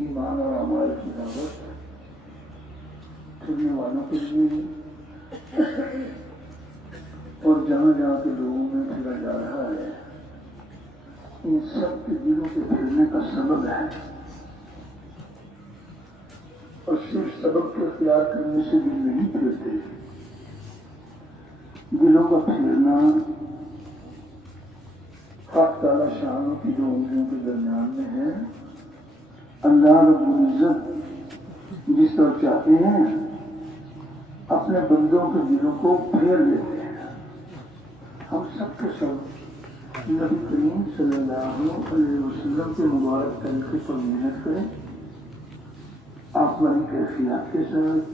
ایمان اور اعمال کی دعوت سننے والوں کے لیے اور جہاں جہاں کے لوگوں میں پھیلا جا رہا ہے، ان سب کے دلوں کے پھرنے کا سبب ہے، اور صرف سبب کے اختیار کرنے سے دل نہیں پھرتے. دلوں کا پھرنا حق تعالی شانوں کی دو انگلیوں کے درمیان میں ہے. اللہ رب العزت جس طرح چاہتے ہیں اپنے بندوں کے دلوں کو پھیر لیتے ہیں. ہم سب کے سب نبی کریم صلی اللہ علیہ وسلم کے مبارک طریقے پر محنت کریں، آپ والی کیفیات کے ساتھ،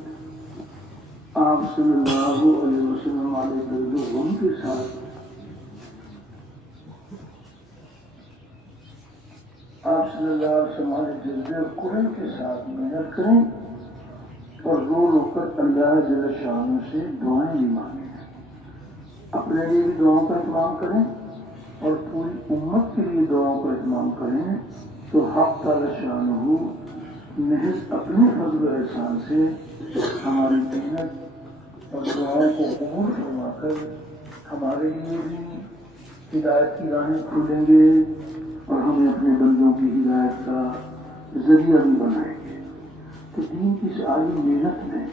آپ صلی اللہ علیہ وسلم علیہ درد و غم کے ساتھ، آپ صلی اللہ علیہ وسلم علیہ جذبے اور قرآن کے ساتھ محنت کریں اور رو رو کر اللہ جل شانہ سے دعائیں بھی مانگیں. اپنے لیے بھی دعاؤں کا اہتمام کریں اور پوری امت کے لیے دعاؤں کا اہتمام کریں تو حق تعالی شانہ محض اپنے فضل و احسان سے ہماری محنت اور دعاؤں کو قبول فرما کر ہمارے لیے بھی ہدایت کی راہیں کھولیں گے اور ہمیں اپنے بندوں کی ہدایت کا ذریعہ بھی بنائیں گے. تو دین کی اس عالی محنت میں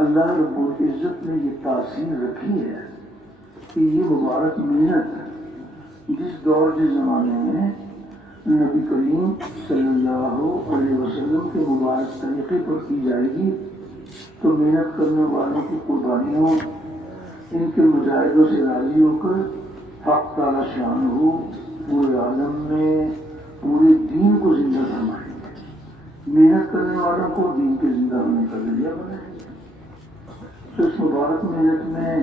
اللہ رب العزت نے یہ تاثیر رکھی ہے کہ یہ مبارک محنت جس دور کے زمانے میں نبی کریم صلی اللہ علیہ وسلم کے مبارک طریقے پر کی جائے گی تو محنت کرنے والوں کی قربانیوں، ان کے مجاہدوں سے راضی ہو کر حق تعالی شانہ پورے عالم میں پورے دین کو زندہ فرمائیں گے. محنت کرنے والوں کو دین کے زندہ ہونے کا ذریعہ بنائیں گے. تو اس مبارک محنت میں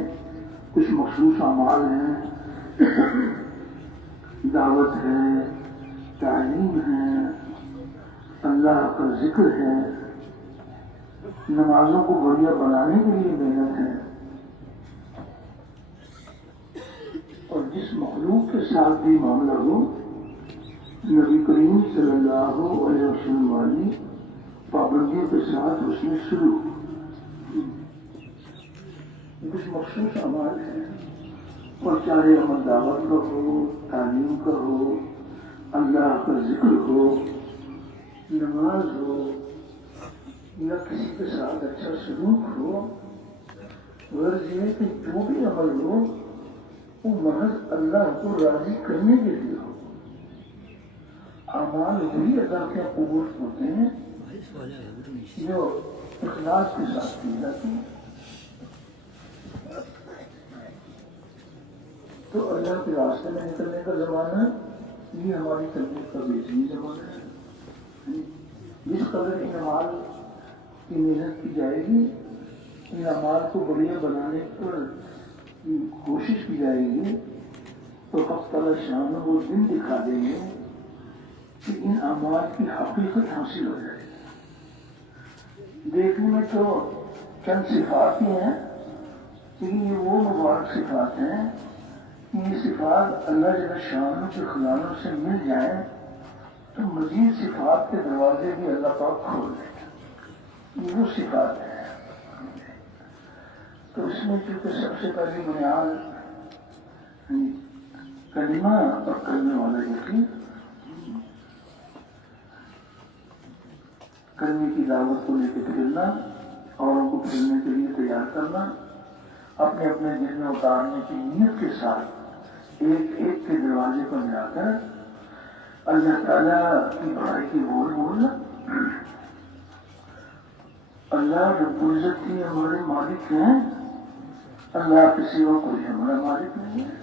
کچھ مخصوص اعمال ہیں، دعوت ہے، تعلیم ہے، اللہ کا ذکر ہے، نمازوں کو بڑھیا بنانے کے لیے محنت ہے. اور جس مخلوق کے ساتھ بھی معاملہ ہو، نبی کریم صلی اللہ علیہ وسلم والی پابندیوں کے ساتھ اس میں سلوک. کچھ مخصوص اعمال ہیں، اور چاہے عمل دعوت کا ہو، تعلیم کا ہو، اللہ کا ذکر ہو، نماز ہو، یا کسی کے ساتھ اچھا سلوک ہو، غرض یہ کہ جو بھی عمل ہو وہ محض اللہ کو راضی کرنے کے لیے ہو. اعمال وہی اللہ کے قبول ہوتے ہیں جو اخلاص کے ساتھ کی جاتی ہیں. تو اللہ کے راستے میں نکلنے کا زمانہ یہ ہماری تربیت کا بہترین زمانہ ہے. جس قدر ان اعمال کی محنت کی جائے گی، ان اعمال کو بڑھیا بنانے پر کوشش کی جائے گی، تو حق تعالی شانہ وہ دن دکھا دیں گے کہ ان اعمال کی حقیقت حاصل ہو جائے گی. دیکھنے میں تو چند صفات ہی ہیں، لیکن یہ وہ مبارک صفات ہیں، یہ صفات اللہ جل شانہ کے خزانوں سے مل جائیں تو مزید صفات کے دروازے بھی اللہ پاک کھول دیں. یہ وہ صفات ہیں. تو اس میں چونکہ سب سے پہلی بنیاد کلمہ اور کرنے والا یقین، کرنے کی دعوت کو لے کے پھرنا، اوروں کو پھرنے کے لیے تیار کرنا، اپنے اپنے دل میں اتارنے کی نیت کے ساتھ ایک ایک کے دروازے پر جا کر اللہ تعالیٰ کی بڑائی کی بول بولنا. اللہ رب العزت کی ہمارے مالک ہیں، اللہ کے سوا کوئی ہمارا مالک نہیں ہے.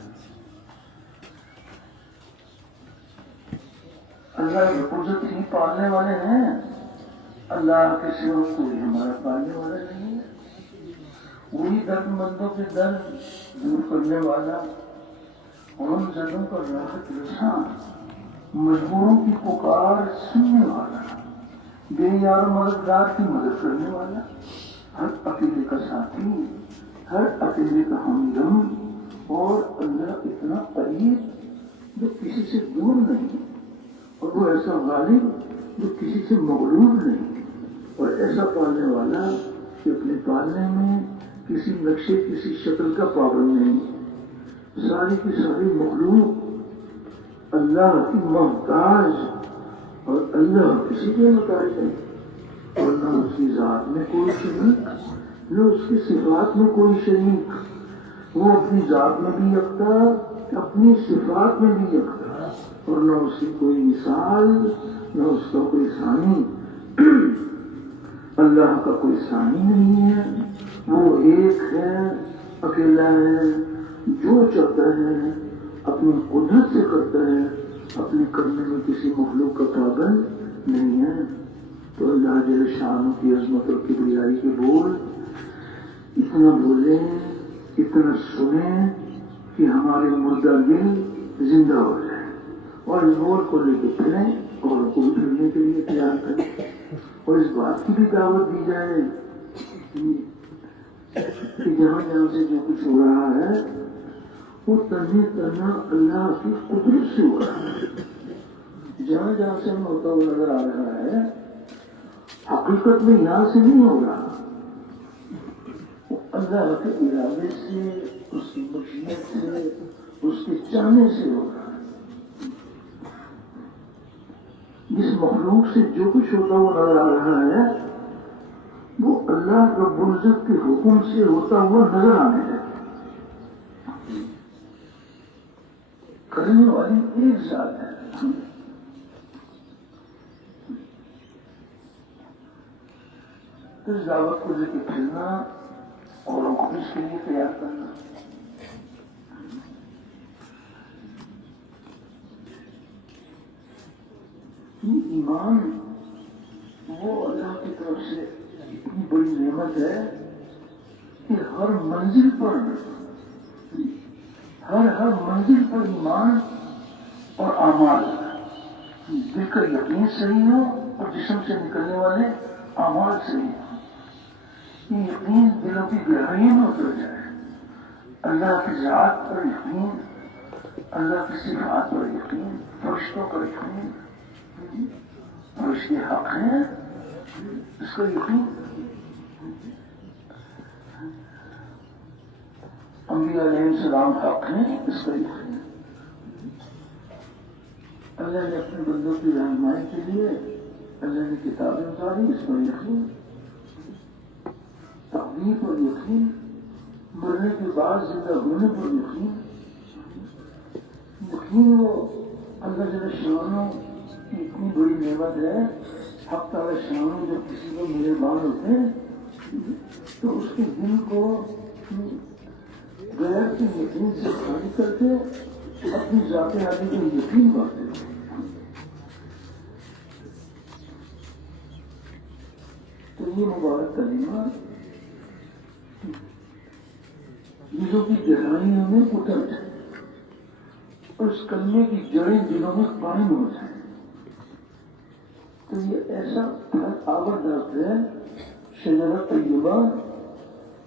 اللہ رب العزت ہی پالنے والے ہیں، اللہ کے سوا کوئی ہمارا پالنے والا نہیں ہے. وہی درد مندوں کے درد دور کرنے والا، غم زدوں کا راحت رساں، مجبوروں کی پکار سننے والا، بے یار مددگار کی مدد کرنے والا، ہر اکیلے کا ساتھی، ہر اکیلے کا ہمدم، اور اللہ اتنا قریب جو کسی سے دور نہیں، اور وہ ایسا غالب جو کسی سے مغلوب نہیں، اور ایسا پالنے والا کہ اپنے پالنے میں کسی نقشے کسی شکل کا پابند نہیں، ساری کی ساری مخلوق اللہ کی محتاج، اور اللہ کسی کے محتاج نہیں، اور نہ اس کی ذات میں کوئی شریک، نہ اس کی صفات میں کوئی شریک، وہ اپنی ذات میں بھی یکتا، اپنی صفات میں بھی یکتا، اور نہ اس کی کوئی مثال، نہ اس کا کوئی ثانی، اللہ کا کوئی ثانی نہیں ہے، وہ ایک ہے، اکیلا ہے، جو چاہتا ہے اپنی قدرت سے کرتا ہے، اپنے کرنے میں کسی مخلوق کا پابند نہیں ہے۔ تو اللہ جل شانہ کی عظمت اور کبریائی کے بول اتنا بولیں، اتنا سنیں کہ ہمارے مردہ دل زندہ ہو جائے، اور اس بول کو لے کے پھریں اور کو بھی پھرنے کے لیے تیار کریں، اور اس بات کی بھی دعوت دی جائے کہ جہاں جہاں سے جو کچھ ہو رہا ہے وہ تنہا تنہا اللہ کی قدرت سے ہو رہا ہے، جہاں جہاں سے ہمیں ہوتا ہوا نظر آ رہا ہے حقیقت میں یہاں سے نہیں ہو رہا، وہ اللہ کے ارادے سے، اس کی مشیت سے، اس کے چاہنے سے ہو رہا ہے۔ جس مخلوق سے جو کچھ ہوتا ہوا نظر آ رہا ہے وہ اللہ رب العزت کے حکم سے ہوتا ہوا نظر آنے لگے، کرنے والی ایک ذات ہے۔ اس دعوت کو لے کے پھرنا اور اس کے لیے تیار کرنا۔ ایمان وہ اللہ کی طرف سے اتنی بڑی نعمت ہے کہ ہر منزل پر ایمان اور اعمال، دل کا یقین صحیح ہو اور جسم سے نکلنے والے اعمال صحیح ہو، یہ یقین دلوں کی گہرائی میں اتر جائے، اللہ کی ذات پر یقین، اللہ کی صفات پر یقین، فرشتوں کا یقین، اور اس کے حق ہیں اس کا یقین، انبیاء علیہ السلام حق ہیں اس کا یقین، اللہ نے اپنے بندوں کی رہنمائی کے لیے اللہ نے کتابیں اتاری اس پر یقین، تقدیر پر یقین، مرنے کے بعد زندہ ہونے پر یقین، یقین وہ اللہ جل شانہ کی اتنی بڑی نعمت ہے۔ حق تعالی شانہ جب کسی کو مہربان ہوتے ہیں تو اس کے دل کو غیر کے یقین سے خالی کر کے اپنی ذات عالی کو یقین بانٹتے ہیں۔ تو یہ مبارک کلمہ دلوں کی گہرائیوں میں اتر جائے اور اس کلمے کی جڑیں دلوں میں قائم ہو جائیں، تو یہ ایسا آور درخت ہے شجرہ طیبہ،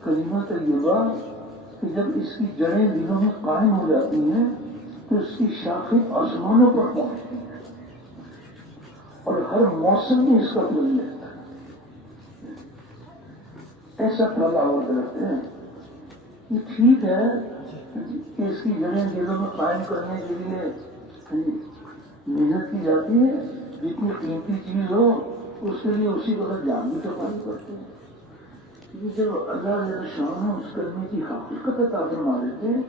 کلمہ طیبہ، کہ جب اس کی جڑیں دلوں میں قائم ہو جاتی ہیں تو اس کی شاخیں آسمانوں پر پہنچتی ہیں اور ہر موسم میں اس کا پھل لیتا ہے۔ ایسا پھل آور درخت ہے، یہ ٹھیک ہے کہ اس کی جڑیں دلوں میں قائم کرنے کے لیے محنت کی جاتی ہے، جتنی قیمتی چیز ہو اس کے لیے اسی وقت جان بھی قربانی کرتے ہیں، جب اللہ جل شانہ اس کلمے کی حقیقت عطا فرما دیتے ہیں،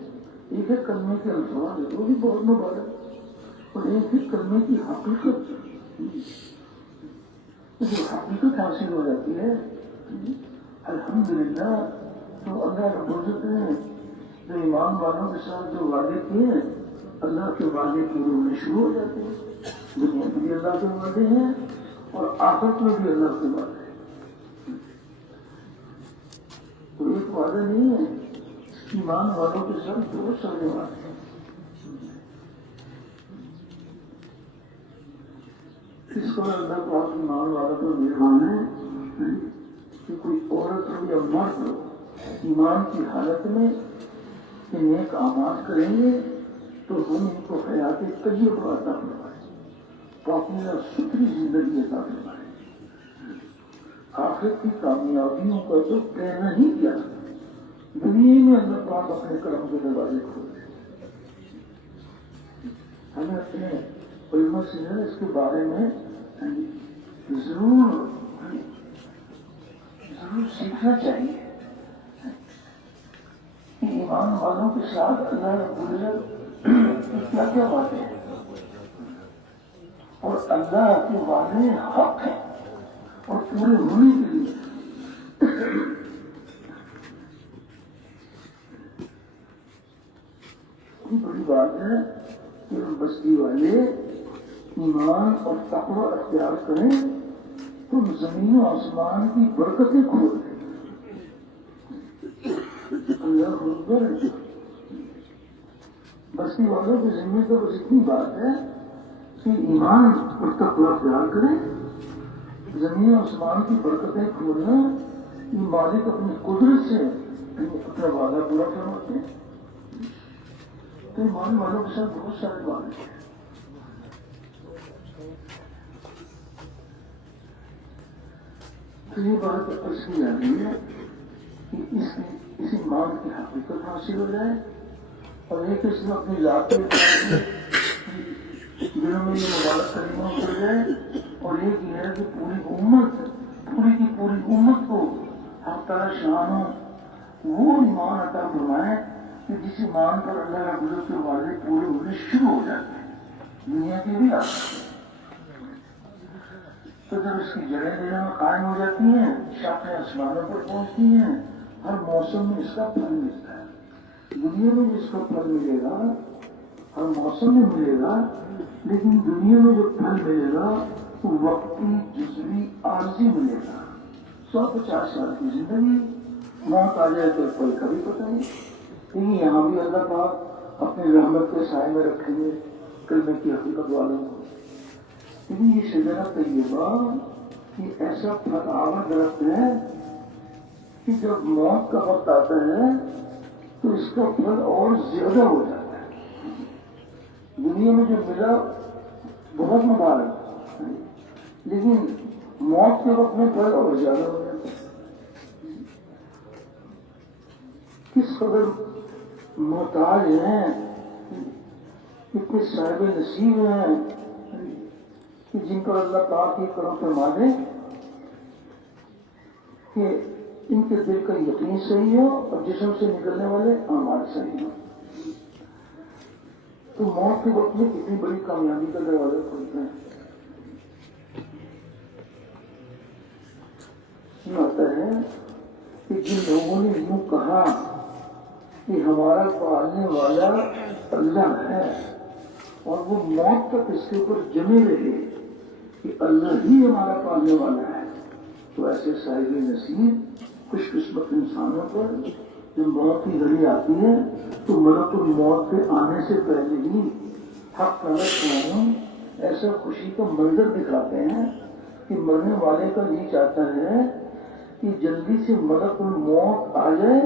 ایک ہے کلمے کے الفاظ وہ بھی بہت مبارک، اور ایک ہی کلمے کی حقیقت، جو حقیقت حاصل ہو جاتی ہے الحمدللہ۔ تو اللہ رب العزت نے جو ایمان والوں کے ساتھ جو وعدے کیے، اللہ کے وعدے پورے ہونے شروع ہو جاتے ہیں، دنیا میں بھی اللہ کے وعدے ہیں اور آخرت میں بھی اللہ کے وعدے ہیں۔ تو ایک وعدہ نہیں ہے، ایمان والوں کے ساتھ بہت سارے وعدے ہیں۔ اس کو اللہ پاک ایمان والوں پر مہربان ہے کہ کوئی عورت ہو یا مرد ہو ایمان کی حالت میں کہ نیک اعمال کریں گے تو ہم ان کو حیات طیبہ عطا فرمائیں، پاک پاکی اور ستھری زندگی عطا فرمائے. آخرت کی کامیابیوں کا تو کہنا ہی کیا, دنیا میں اللہ پاک اپنے کرم کے دروازے کھول دے. ہمیں اپنے علماء سے اس کے بارے میں ضرور سیکھنا چاہیے. ایمان والوں کے ساتھ اللہ رب العزت کیا کیا باتیں ہیں, اور اللہ کے وعدے حق ہیں اور پورے ہونے کے لیے. بڑی بات ہے کہ بستی والے ایمان اور تقوی اختیار کریں تو زمین و آسمان کی برکتیں کھول دیں. اللہ اکبر. بستی والوں کے ذمہ تو بس اتنی بات ہے کہ ایمان اور تقوی اختیار کریں, زمین و آسمان کی برکتیں کھولنا. یہ مالک اپنی قدرت سے اپنا وعدہ پورا فرماتے ہیں. تو ایمان والوں کے ساتھ بہت سارے وعدے ہیں. تو یہ بات عرض کی جا رہی ہے کہ اس ایمان کی حقیقت حاصل ہو جائے, اور ایک اس میں اپنی ذات دلوں میں یہ مبارک کلمہ اتر جائے, اور ایک یہ ہے کہ پوری کی پوری امت کو حق تعالی شان وہ ایمان عطا فرمائے کہ جس ایمان پر اللہ رب العزت کے وعدے پورے ہونے شروع ہو جاتے ہیں, دنیا کے بھی آتے ہیں. تو جب اس کی جڑیں دنیا میں قائم ہو جاتی ہیں, شاخیں آسمانوں پر پہنچتی ہیں, ہر موسم میں اس کا پھل ملتا ہے. دنیا میں جس کا پھل ملے گا ہر موسم میں ملے گا, لیکن دنیا میں جو پھل ملے گا وہ وقتی جزوی عارضی ملے گا. 150 سال کی زندگی, موت آ جائے تو پھل کا بھی پتہ نہیں. لیکن یہاں بھی اللہ پاک اپنی رحمت کے سائے میں رکھیں گے کلمے کی حقیقت والوں کو. لیکن یہ شجرہ طیبہ یہ ایسا پھل درخت ہے کہ جب موت کا وقت آتا ہے تو اس کا پھل اور زیادہ ہو جاتا ہے. دنیا میں جو ملا بہت مبارک, لیکن موت کے وقت میں پھل اور زیادہ ہو جاتا ہے. کس قدر محتاج ہیں, کتنے صاحب نصیب ہیں کہ جن پر اللہ پاک یہ کرم فرما دے کہ ان کے دل کا یقین صحیح ہو اور جسم سے نکلنے والے اعمال صحیح ہو. تو موت کے وقت میں کتنی بڑی کامیابی کا دروازہ کھلتا ہے. یہ آتا ہے کہ جن لوگوں نے یوں کہا کہ ہمارا پالنے والا اللہ ہے, اور وہ موت تک اس کے اوپر جمے رہے کہ اللہ ہی ہمارا پالنے والا ہے, تو ایسے صاحب نصیب خوش قسمت انسانوں پر جب موت کی گھڑی آتی ہے تو ملک الموت کے آنے سے پہلے ہی حق تعالی ایسا خوشی کا منظر دکھاتے ہیں کہ مرنے والے کا یہ چاہتا ہے کہ جلدی سے ملک الموت آ جائے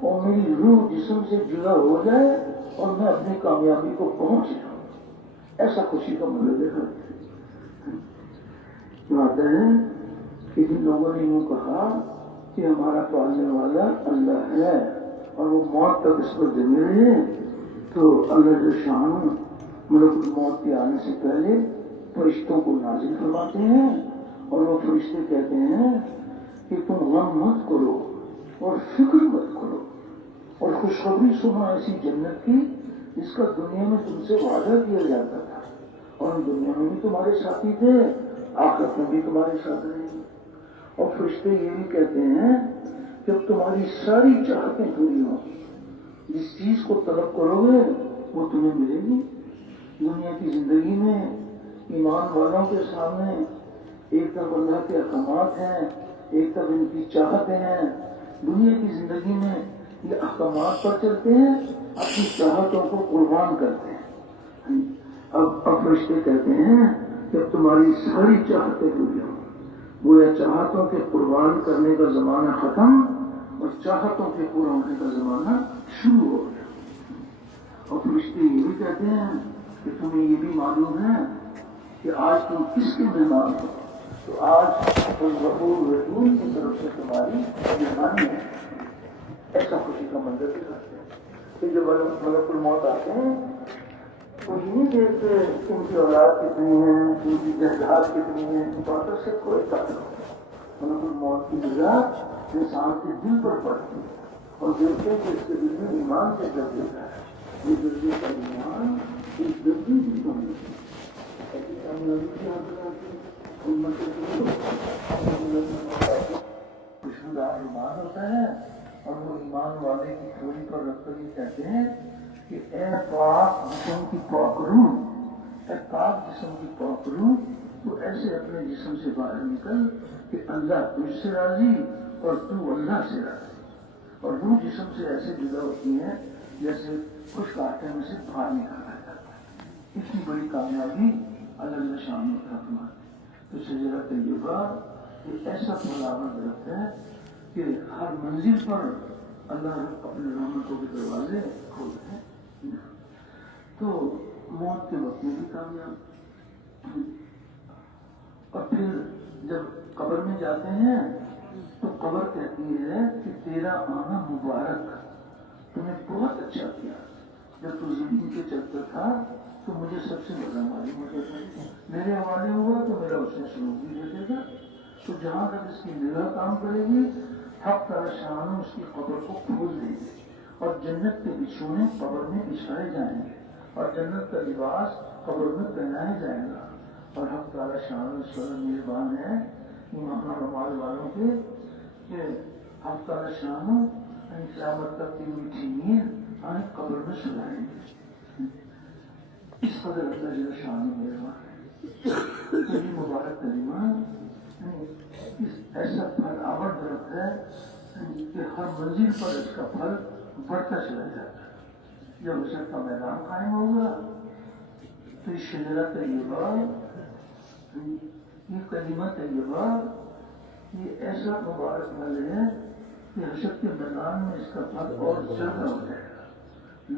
اور میری روح جسم سے جدا ہو جائے اور میں اپنی کامیابی کو پہنچ جاؤں. ایسا خوشی کا منظر دکھاتے ہیں. آتا ہے کہ جن لوگوں نے یوں کہا کہ ہمارا پالنے والا اللہ ہے اور وہ موت تک اس پر جمے رہے, تو اللہ جو شان ملک الموت کے آنے سے پہلے فرشتوں کو نازل فرماتے ہیں, اور وہ فرشتے کہتے ہیں کہ تم غم مت کرو اور فکر مت کرو, اور خوشخبری سنو ایسی جنت کی جس کا دنیا میں تم سے وعدہ کیا جاتا تھا, اور دنیا میں بھی تمہارے ساتھی تھے, آخرت میں بھی تمہارے ساتھ رہیں گے. اور فرشتے یہ بھی کہتے ہیں کہ اب تمہاری ساری چاہتیں پوری ہوں, جس چیز کو طلب کرو گے وہ تمہیں ملے گی. دنیا کی زندگی میں ایمان والوں کے سامنے ایک طرف اللہ کے احکامات ہیں, ایک طرف ان کی چاہتیں ہیں. دنیا کی زندگی میں یہ احکامات پر چلتے ہیں, اپنی چاہتوں کو قربان کرتے ہیں. اب فرشتے کہتے ہیں کہ اب تمہاری ساری چاہتیں پوری ہوں. گویا چاہتوں کے قربان کرنے کا زمانہ ختم اور چاہتوں کے پورا ہونے کا زمانہ شروع ہو گیا. اور فرشتے یہ بھی کہتے ہیں کہ تمہیں یہ بھی معلوم ہے کہ کہ آج تم کس کے مہمان ہو، تو آج غفور رحیم کی طرف سے تمہاری مہمانی ہے. ایسا خوشی کا منظر بھی کرتے ہیں کہ جب ملک الموت آتے ہیں تو یہ دیکھتے ان کی اولاد کتنی ہیں، ان کی جائیداد کتنی ہے، باتوں سے کوئی تعلق نہیں. ملک الموت کی نگاہ انسان کے دل پر پڑتی ہے اور دیکھتے ہیں کہ اس کے دل میں ایمان سے جل دیتا ہے. یہ جلدی کا ایمان اس جلدی کی کمی ہے. ایسی کامیابی کی حاصل آتی ہے خوشبودار ایمان ہوتا ہے اور وہ ایمان والے کی چوری پر رکھ کر یہ کہتے ہیں کہ اے پاک جسم کی پاک روح، اے پاک جسم کی پاک روح، تو ایسے اپنے جسم سے باہر نکل کہ اللہ تجھ سے راضی اور تو اللہ سے راضی. اور روح جسم سے ایسے جدا ہوتی ہے جیسے خشک آٹے میں سے باہر نکالا جاتا ہے. اتنی بڑی کامیابی اللہ شان ہوتا ہے. تو شجرہ طیبہ ایک ایسا پھلاور درخت ہے کہ ہر منزل پر اللہ اپنے رحمتوں کے دروازے کھولتے ہیں. تو موت کے وقت میں بھی کامیاب. اور پھر جب قبر میں جاتے ہیں تو قبر کہتی ہے کہ تیرا آنا مبارک، تمہیں بہت اچھا کیا. جب تو زندگی پہ چلتا تھا تو مجھے سب سے بڑا معلوم ہوتا تھا، میرے حوالے ہوا تو میرا اس نے سلوک بھی دے دے گا. تو جہاں تک اس کی نگاہ کام کرے گی حق تعالی شان اس کی قبر کو کھول دیں گے اور جنت کے بچھونے قبر میں بچھائے جائیں گے اور جنت کا لباس قبر میں پہنایا جائے گا. اور حق تعالی شان اس پر مہربان ہے ایمان اور اعمال والوں کے کہ حق تعالی شان قیامت تک کی میٹھی نیند آنے قبر میں سلائیں گے. اس قدر اللہ جل شان مہربان ہے. یہ مبارک کلمہ ایسا پھل آور درخت ہے کہ ہر منزل پر اس کا پھل بڑھتا چلا جاتا ہے. جب اسے کا میدان قائم ہوگا تو یہ شجرہ طیبہ، یہ کلمہ طیبہ، یہ ایسا مبارک پھل ہے کہ حشر کے میدان میں اس کا پھل اور زیادہ ہو جائے گا.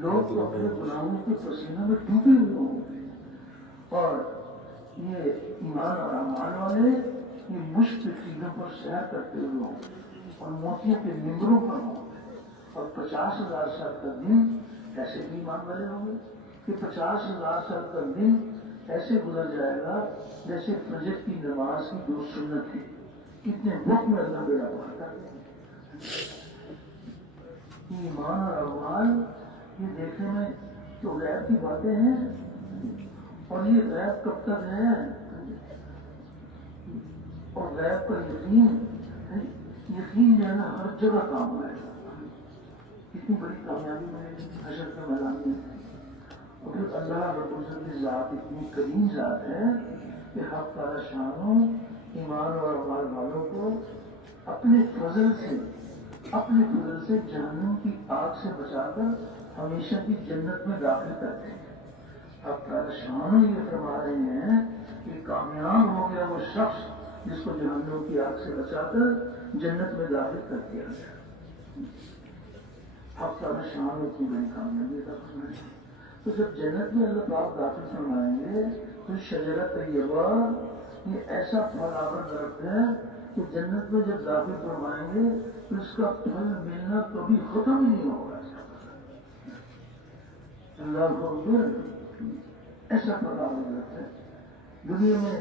لوگ تو اپنے غلاموں کے پسینہ میں ڈوبے ہوئے ہوں گے اور یہ ایمان اور اعمال والے یہ مشت چیزوں پر سیر کرتے ہوئے ہوں گے اور موتیوں کے نمبروں پر ہوں گے. اور 50,000 سال کا دن ایسے بھی ایمان والے ہوں گے کہ 50,000 سال کا دن ایسے گزر جائے گا جیسے فجر کی نماز کی 2 سنت تھی. کتنے وقت میں اللہ بیڑا پار کر دیں. ایمان اور اعمال یہ دیکھنے میں تو غیب کی باتیں ہیں اور یہ غیب کب تک ہے اور غیب کا یقین جو ہے نا ہر جگہ کام آئے گا. اتنی بڑی کامیابی میں حشر کے میدان میں اور پھر اللہ رب العزت کی ذات اتنی کریم ذات ہے کہ حق تعالی شانوں ایمان اور اعمال والوں کو اپنے فضل سے جہنم کی آگ سے بچا کر ہمیشہ کی جنت میں داخل کرتے ہیں. حق تعالی شانوں یہ فرما رہے ہیں کہ کامیاب ہو گیا وہ شخص جس کو جہنم کی آگ سے بچا کر جنت میں داخل کر دیا گیا. حق تعالی شان اتنی بڑی کامیابی کا فرمائیں. تو جب جنت میں اللہ پاک داخل فرمائیں گے تو شجرہ طیبہ یہ ایسا پھل آور درخت ہے کہ جنت میں جب داخل فرمائیں گے تو اس کا پھل ملنا کبھی ختم ہی نہیں ہوگا. اللہ کو ایسا پھل آور درخت ہے. دنیا میں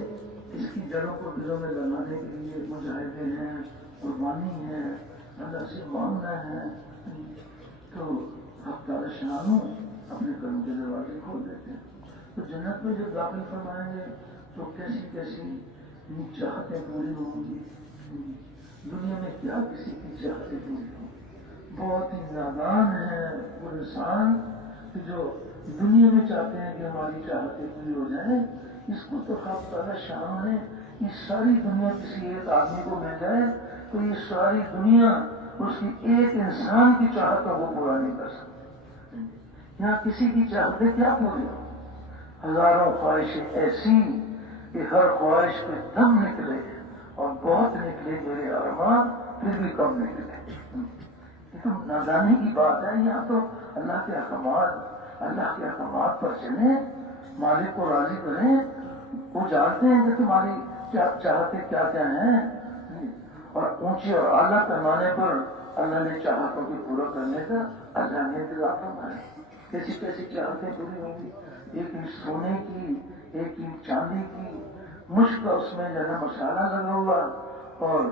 اس کی جڑوں کو دلوں میں لگانے کے لیے مجاہدے ہیں، قربانی ہے، اللہ سے مانگنا ہے. تو حق تعالی شانوں اپنے کرم کے دروازے کھول دیتے ہیں. تو جنت میں جب داخل فرمائیں گے تو کیسی کیسی چاہتیں پوری ہوں گی. دنیا میں کیا کسی کی چاہتیں پوری ہوں گی. بہت ہی نادان ہے وہ انسان کہ جو دنیا میں چاہتے ہیں کہ ہماری چاہتیں پوری ہو جائیں. اس کو تو حق تعالی شان ہے یہ ساری دنیا کسی ایک آدمی کو مل جائے تو یہ ساری دنیا اس کی ایک انسان کی چاہت کا وہ پورا نہیں کر سکتے. یہاں کسی کی چاہتیں کیا پوری ہو. ہزاروں خواہشیں ایسی کہ ہر خواہش پہ دم نکلے اور بہت نکلے میرے ارمان پھر بھی کم نکلے. یہ تو نادانی کی بات ہے. یہاں تو اللہ کے احکامات پر چلیں، مالک کو راضی کریں وہ جانتے ہیں کہ تمہاری چاہتے کیا کیا ہیں، اور اونچے اور اعلیٰ پیمانے پر اللہ نے چاہتوں کو پورا کرنے کا اللہ نے انتظام فرمایا۔ کیسی کیسی چاہتیں پوری ہوں گی، ایک اینٹ سونے کی، ایک اینٹ چاندی کی، مشک کا اس میں جو ہے مسالہ لگا ہوا، اور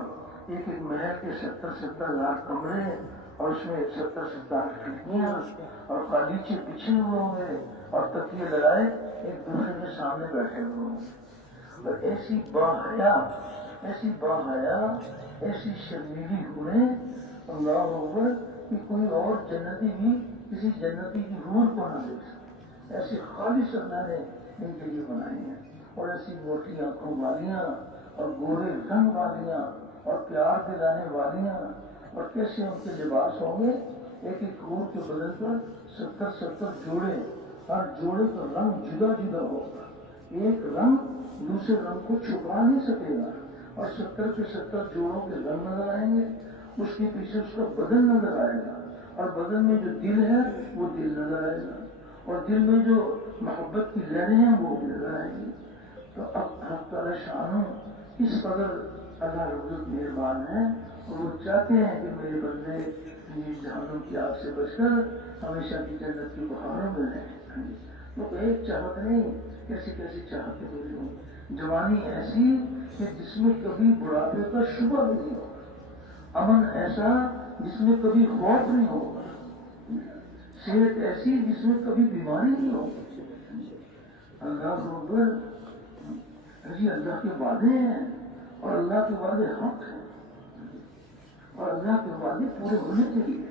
ایک ایک محل کے 70,000 کمرے، اور اس میں 70,000 کھڑکیاں، اور غالیچے بچھے ہوئے ہوں گے، اور تکیے لگائے ایک دوسرے کے سامنے بیٹھے ہوئے ہوں گے، اور ایسی باحیا ایسی شرمیلی ہوئے اللہ اکبر کہ کوئی اور جنتی بھی کسی جنتی کی حور کو نہ دیکھ سکے، ایسی خالص اللہ نے ان کے لیے بنائی ہیں، اور ایسی موٹی آنکھوں والیاں، اور گورے رنگ والیاں، اور پیار دلانے والیاں، اور کیسے ان کے لباس ہوں گے، ایک ایک حور کے بدن پر 70 جوڑے، ہر جوڑے کا رنگ جدا جدا ہوگا، ایک رنگ دوسرے رنگ کو چھپا نہیں سکے گا، اور 70 کے 70 جوڑوں کے رنگ نظر آئیں گے، اس کے پیچھے اس کا بدن نظر آئے گا، اور بدن میں جو دل ہے وہ دل نظر آئے گا، اور دل میں جو محبت کی لہریں ہیں وہ بھی نظر آئیں گی۔ تو اب حق تعالی شانہ کس قدر اللہ رب مہربان ہے، اور وہ چاہتے ہیں کہ میرے بندے جہنم کی آگ سے بچ کر ہمیشہ کی جنت کی بہاروں میں رہیں۔ تو ایک چاہت نہیں، کیسی کیسی چاہتیں پوری ہوں۔ جوانی ایسی کہ جس میں کبھی بڑھاپے کا شبہ بھی نہیں ہوگا، امن ایسا جس میں کبھی خوف نہیں ہوگا، صحت ایسی جس میں کبھی بیماری نہیں ہوگی۔ اللہ اکبر، جی اللہ کے وعدے ہیں، اور اللہ کے وعدے حق ہیں، اور اللہ کے وعدے پورے ہونے چاہیے۔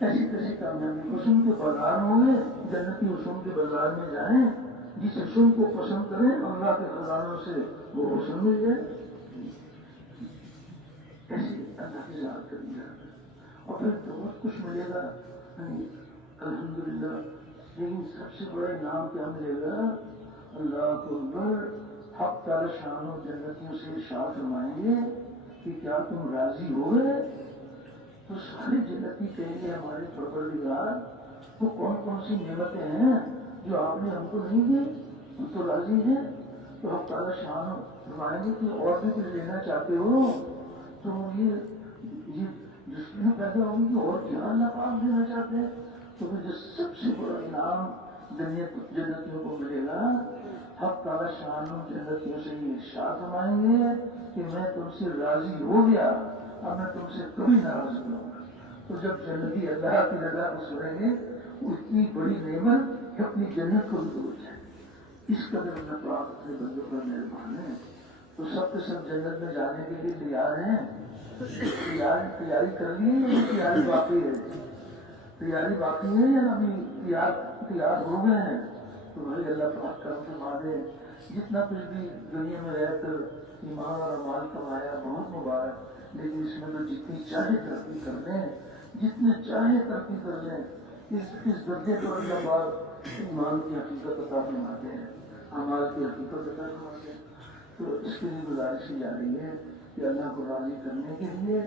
ایسی کیسی کامیابی، حسن کے بازار ہوں گے، جنتی حسن کے بازار میں جائیں، جس حسن کو پسند کریں اللہ کے خزانوں سے وہ حسن مل جائے، ایسی اللہ کی ذات کرنی ہے، اور پھر تو بہت کچھ ملے گا الحمدللہ۔ لیکن سب سے بڑا انعام کیا ملے گا؟ اللہ کو اکبر، حق تعالی شان و جنتیوں سے ارشاد فرمائیں گے کہ کیا تم راضی ہوئے؟ تو سارے جنتی کہیں گے ہمارے پروردگار وہ کون کون سی نعمتیں ہیں جو آپ نے ہم کو نہیں دی، ہم تو راضی ہیں۔ تو حق تعالی شان فرمائیں گے کہ اور بھی کچھ لینا چاہتے ہو تو یہ دشمنی پیدا ہوگی کہ اور کیا اللہ پاک دینا چاہتے ہیں۔ تو پھر جو سب سے بڑا انعام جنتیوں کو ملے گا، حق تعالی شان جنتیوں سے یہ ارشاد فرمائیں گے کہ میں تم سے راضی ہو گیا، اب میں تم سے کبھی ناراض نہیں ہوں گا۔ تو جب جنتی اللہ کی رضا کو سنیں گے، اتنی بڑی نعمت کہ اپنی جنت کو بھی دور جائے، اس قدر اللہ پاک اپنے بندوں پر مہربان ہے۔ تو سب کے سب جنت میں جانے کے لیے تیار ہیں، تیاری کر لی ہے، تیاری باقی ہے، تیاری باقی ہے یا ابھی تیار ہو گئے ہیں؟ تو بھائی اللہ پاک کرم فرما دے، جتنا کچھ بھی دنیا میں رہ کر ایمان اور مال کمایا بہت مبارک، لیکن اس میں تو جتنی چاہے ترقی کر لیں، جتنے چاہے ترقی کر لیں، اس درجے پر اللہ پاک ایمان کی حقیقت عطا فرماتے ہیں، اعمال کی حقیقت عطا فرماتے ہیں۔ تو اس کے لیے گزارش کی جا رہی ہے کہ اللہ کو راضی کرنے کے لیے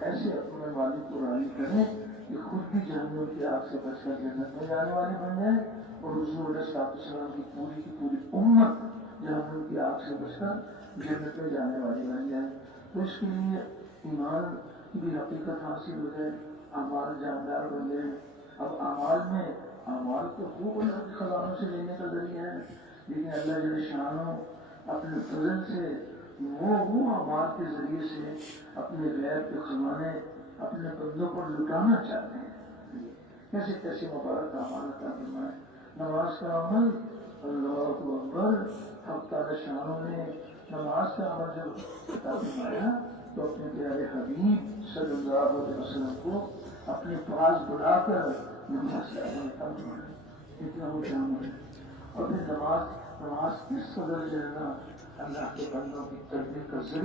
ایسے اپنے مالک کو راضی کریں کہ خود بھی جہنم کی آگ سے بچ کر جنت میں جانے والے بن جائیں، اور حضور علیہ السلام کی پوری امت جہنم کی آگ سے بچ کر جنت میں جانے والی بن جائے۔ تو اس کے لیے ایمان کی بھی حقیقت حاصل ہو جائے، اعمال جاندار بن جائے۔ اب اعمال تو خوب اللہ کے خزانوں سے لینے کا ذریعہ ہے، لیکن اللہ جل شانہ اپنے فضل سے وہ اعمال کے ذریعے سے اپنے غیب کے خزانے اپنے بندوں پر لٹانا چاہتے ہیں۔ کیسے کیسے مبارک اعمال عطا فرمائے۔ نماز کا عمل، اللہ اکبر، حق تعالی شانہ نے نماز کا عمل جب عطا فرمایا تو اپنے پیارے حبیب صلی اللہ علیہ وسلم کو اپنے پاس بلا کر نماز کا عمل عطا فرمایا۔ اتنا وہ جام ہے، اور پھر نماز کس قدر جو ہے نا اللہ کے بندوں کی تربیت کا ذریعہ